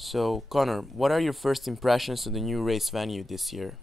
So, Connor, what are your first impressions of the new race venue this year?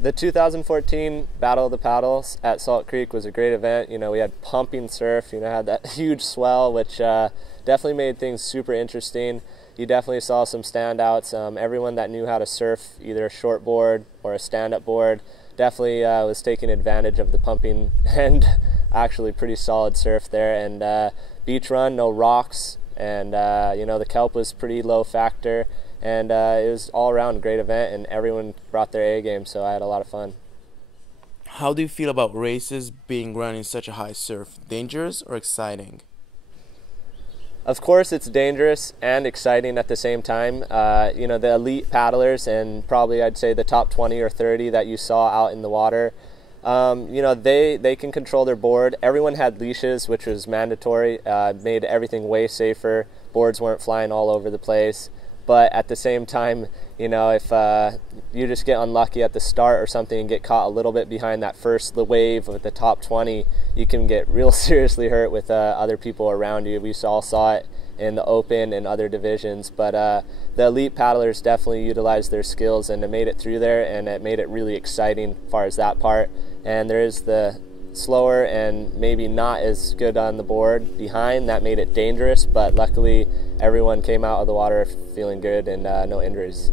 The 2014 Battle of the Paddles at Salt Creek was a great event. We had pumping surf, had that huge swell, which definitely made things super interesting. You definitely saw some standouts. Everyone that knew how to surf either a short board or a stand-up board definitely was taking advantage of the pumping and actually pretty solid surf there. And beach run, no rocks, and the kelp was pretty low factor. And it was all around a great event, and everyone brought their A game, so I had a lot of fun. How do you feel about races being run in such a high surf? Dangerous or exciting? Of course, it's dangerous and exciting at the same time. The elite paddlers and probably I'd say the top 20 or 30 that you saw out in the water, they can control their board. Everyone had leashes, which was mandatory, made everything way safer. Boards weren't flying all over the place. But at the same time, if you just get unlucky at the start or something and get caught a little bit behind that first wave of the top 20, you can get real seriously hurt with other people around you. We all saw it in the Open and other divisions. But the elite paddlers definitely utilized their skills and they made it through there, and it made it really exciting as far as that part. And there is the slower and maybe not as good on the board behind that made it dangerous, but luckily everyone came out of the water feeling good and no injuries.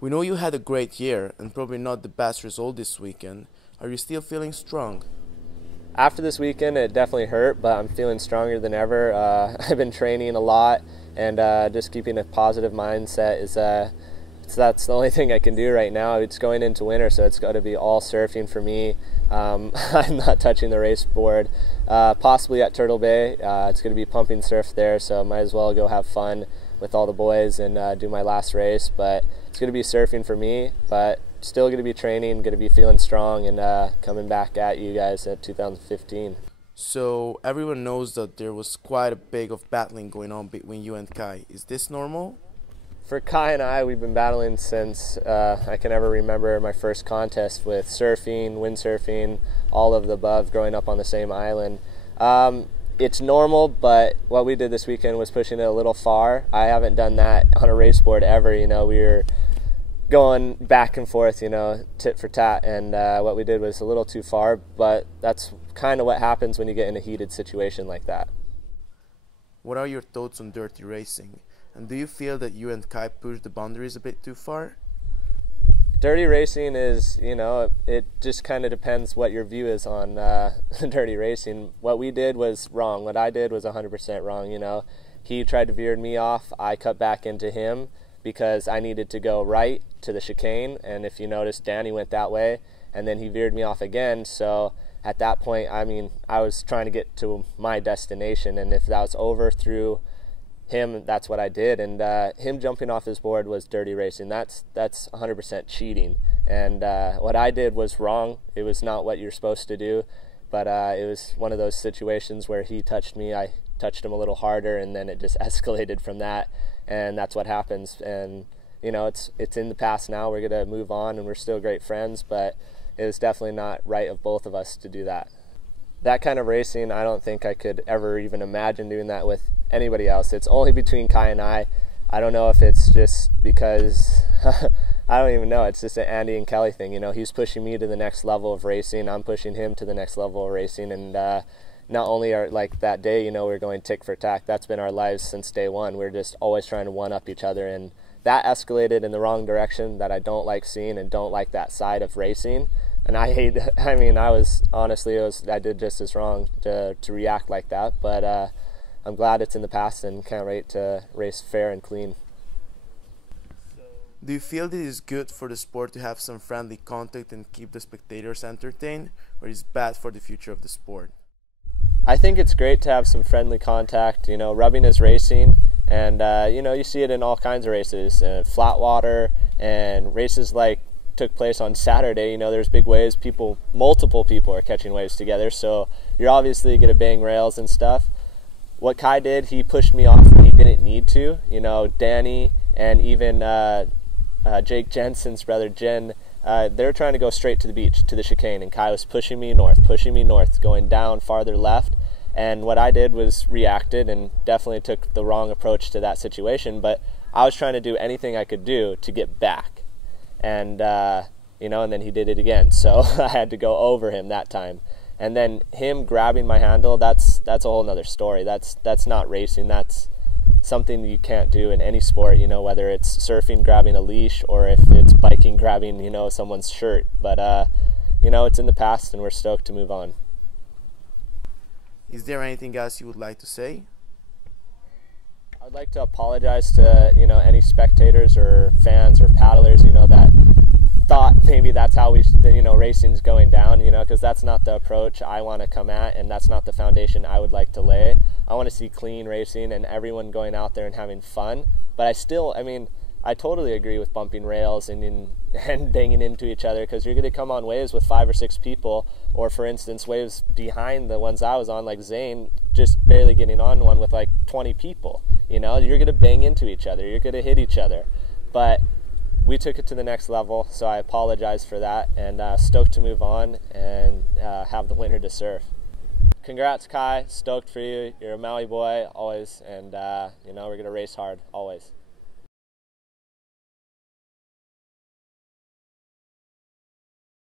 We know you had a great year and probably not the best result this weekend. Are you still feeling strong? After this weekend it definitely hurt, but I'm feeling stronger than ever. I've been training a lot, and just keeping a positive mindset is that's the only thing I can do right now. It's going into winter, so it's got to be all surfing for me. I'm not touching the race board. Possibly at Turtle Bay. It's going to be pumping surf there, so might as well go have fun with all the boys and do my last race. But it's going to be surfing for me, but still going to be training, going to be feeling strong, and coming back at you guys at 2015. So everyone knows that there was quite a bit of battling going on between you and Kai. Is this normal? For Kai and I, we've been battling since I can ever remember my first contest with surfing, windsurfing, all of the above, growing up on the same island. It's normal, but what we did this weekend was pushing it a little far. I haven't done that on a race board ever. We were going back and forth, tit for tat, and what we did was a little too far, but that's kind of what happens when you get in a heated situation like that. What are your thoughts on dirty racing? And do you feel that you and Kai pushed the boundaries a bit too far? Dirty racing is, it just kind of depends what your view is on dirty racing. What we did was wrong. What I did was 100% wrong. He tried to veer me off. I cut back into him because I needed to go right to the chicane. And if you notice, Danny went that way, and then he veered me off again. So at that point, I was trying to get to my destination. And if that was over through him, that's what I did. And him jumping off his board was dirty racing. That's 100% cheating. And what I did was wrong. It was not what you're supposed to do. But it was one of those situations where he touched me, I touched him a little harder, and then it just escalated from that. And that's what happens. And it's in the past now. We're gonna move on, and we're still great friends. But it was definitely not right of both of us to do that. That kind of racing, I don't think I could ever even imagine doing that with anybody else. It's only between Kai and I. I don't know if it's just because I don't even know. It's just an Andy and Kelly thing. He's pushing me to the next level of racing. I'm pushing him to the next level of racing. And not only are like that day, we're going tick for tack. That's been our lives since day one. We're just always trying to one up each other, and that escalated in the wrong direction that I don't like seeing and don't like that side of racing. And I hate, I did just as wrong to react like that, but I'm glad it's in the past and can't wait to race fair and clean. Do you feel that it is good for the sport to have some friendly contact and keep the spectators entertained, or is it bad for the future of the sport? I think it's great to have some friendly contact. Rubbing is racing, and you see it in all kinds of races, flat water and races like took place on Saturday. There's big waves, multiple people are catching waves together, so you're obviously going to bang rails and stuff. What Kai did, he pushed me off when he didn't need to. Danny and even Jake Jensen's brother Jen, they're trying to go straight to the beach, to the chicane, and Kai was pushing me north, going down farther left. And what I did was reacted and definitely took the wrong approach to that situation, but I was trying to do anything I could do to get back. And, you know, and then he did it again. So I had to go over him that time. And then him grabbing my handle, that's a whole nother story. That's not racing. That's something you can't do in any sport, you know, whether it's surfing, grabbing a leash, or if it's biking, grabbing, you know, someone's shirt. But, you know, it's in the past and we're stoked to move on. Is there anything else you would like to say? I'd like to apologize to, you know, any spectators or fans or paddlers, you know, that thought maybe that's how you know, racing's going down, you know, because that's not the approach I want to come at, and that's not the foundation I would like to lay. I want to see clean racing and everyone going out there and having fun. But I mean, I totally agree with bumping rails and banging into each other, because you're going to come on waves with 5 or 6 people, or for instance, waves behind the ones I was on, like Zane, just barely getting on one with like 20 people. You know, you're going to bang into each other, you're going to hit each other. But we took it to the next level, so I apologize for that, and stoked to move on and have the winter to surf. Congrats, Kai. Stoked for you. You're a Maui boy always, and you know, we're going to race hard always.